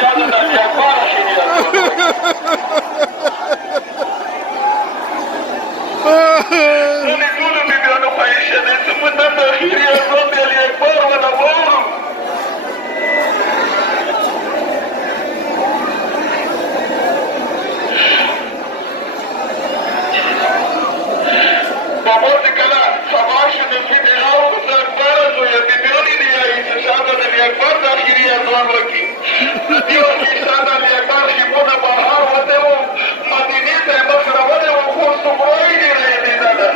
شهزادة علي أكبر ونقول بيبيانو خيشة ثم نبا أخيري أزان علي أكبر ونبور بابوت كلا سباش نفيد هاو سرطارز ويا بيبياني دي شهزادة علي أكبر أخيري أزان وكي دیو شهزادة علي أكبر شبونا بارهار ودهو مديني تهبخر ودهو خوص مروي دي رهي دادا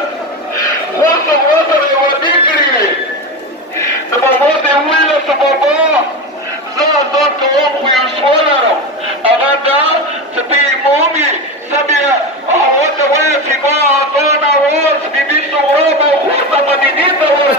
خوص مروي ودي كريوي بابوت اويلا سبابا زان قوم خيوشوانا اغادا سبي مومي سبي هوات ويسي ما آذان آواز بيبي سغرابا وخوص مديني تهوات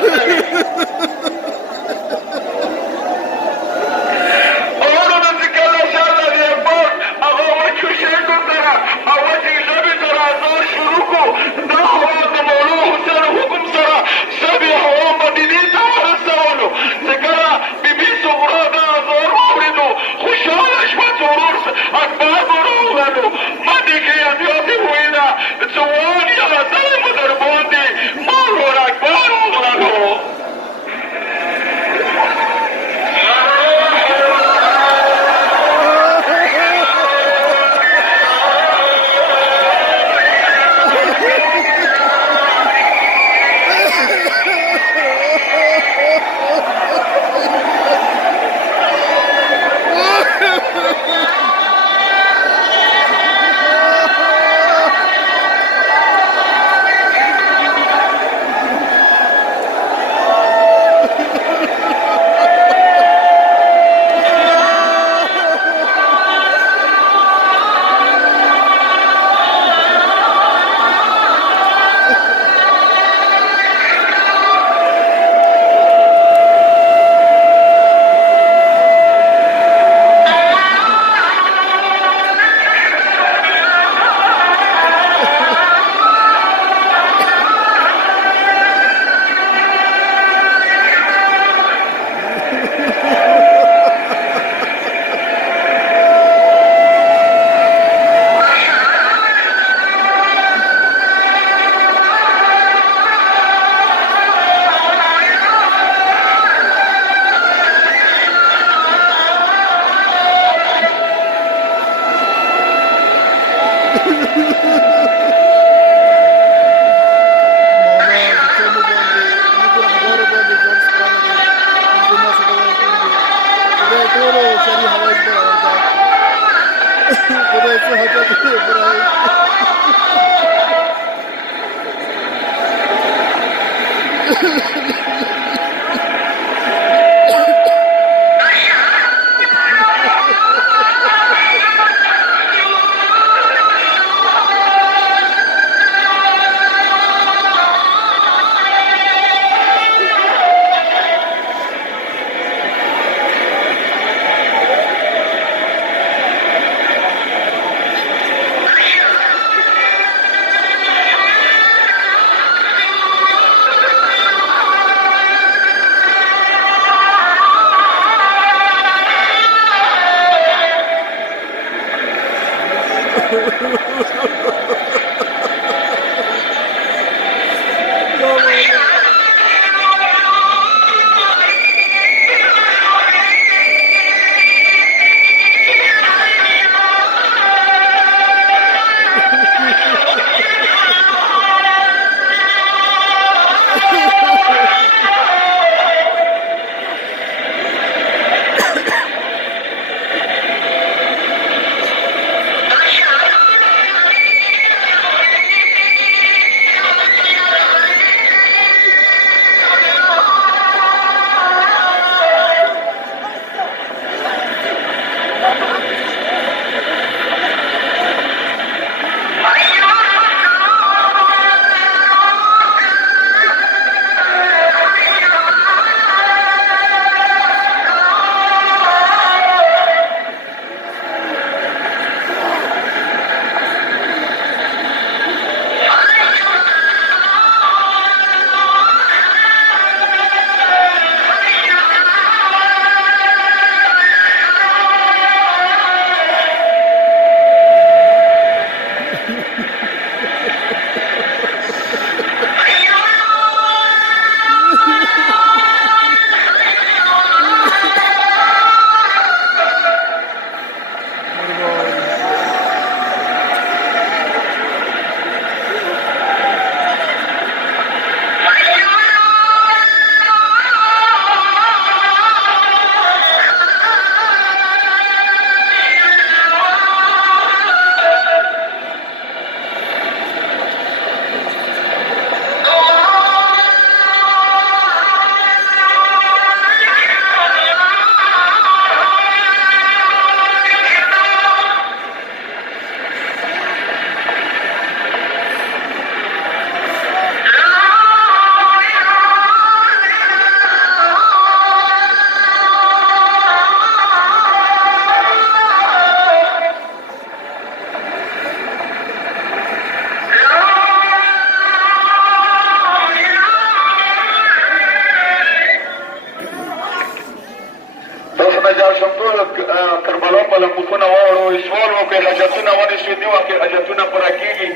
کربلا په لمکونه واړو سوال وکړي حاجتونه ونیسي دې وخت کې حاجتونه پوره کېږي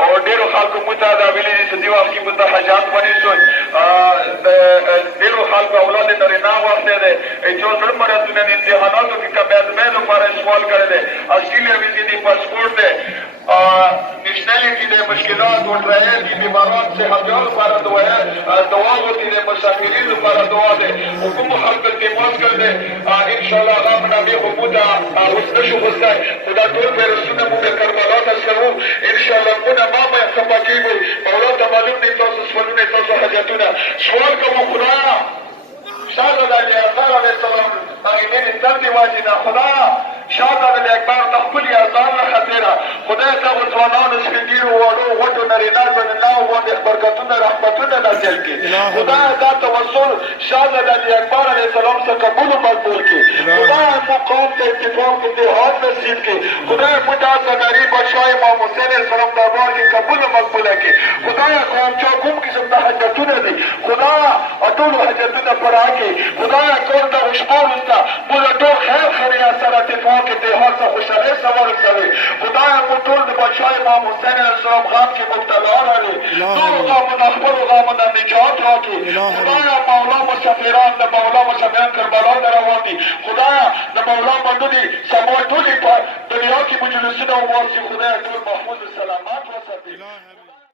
او ډېرو خلکو موږ ته دا ویلي دي چې دې وخت کې موږ ته حاجات ونیسئ ډېرو خلکو اولاد نارینه واخلی دی جو زړه مرضونه د امتحاناتو کې کمیازمۍ لپاره سوال کړی دی اصلي ویزیټي پاسپورټ دی نیشنلټي دی مشکلات وټرایل دي بیماران صحتیانو لپاره دوا ورته دی مسافرین لپاره دوا دی او کومو خلکو التماس کړی دی انشاءالله هغه منابع خو موږ ته اوس نشو غوښتی خو دا ټول ویروسونه موږ کربلا ته سکوو انشاءالله موږ ما به خفه کېږو مولا ته معلوم دی تاسو سوالونه ستاسو حاجتونه سوال کوو خدایه شهزاده علي اکبر علیه السلام هغې ډېرې دندې واجب نه خدایه شهزاده علي اکبر د خپلې اذان له خاطره خدای دغو ځوانانو سپین ږیرو واړو غټو نارینه زنانهو باندې برکتونه رحمتونه نازل کړي خدایه دا توسل شهزاده علي اکبر علیه السلام څخه قبول و مقبول کړي خدایه موږ قوم ته اتفاق اتحاد نصیب کړي خدایه موږ ته زناري بادشاه امام حسین علیه السلام دربار کې قبول و مقبوله کړي خدایه قوم چا کوم قسم د حاجتونه دي خدایه ټولو حاجتونه پوره کړي خدایه کور دغو شپو وروسته موږ ټول خیر خیریت سره اتفاق اتحاد څخه خوشحالۍ سره ورسوي خدایه موږ ټول د بادشاه امام حسین علیه السلام غم کې مبتلا راغلي ټولو غمونه خپلو غمونه نجات راکړي خدایه مولا مسافران د مولا مسافران کربلا ته روان دي خدایه د مولا بندو دي سموي ټولې په دنیا کې مجلسونه وباسي خدایه ټول محفوظ السلام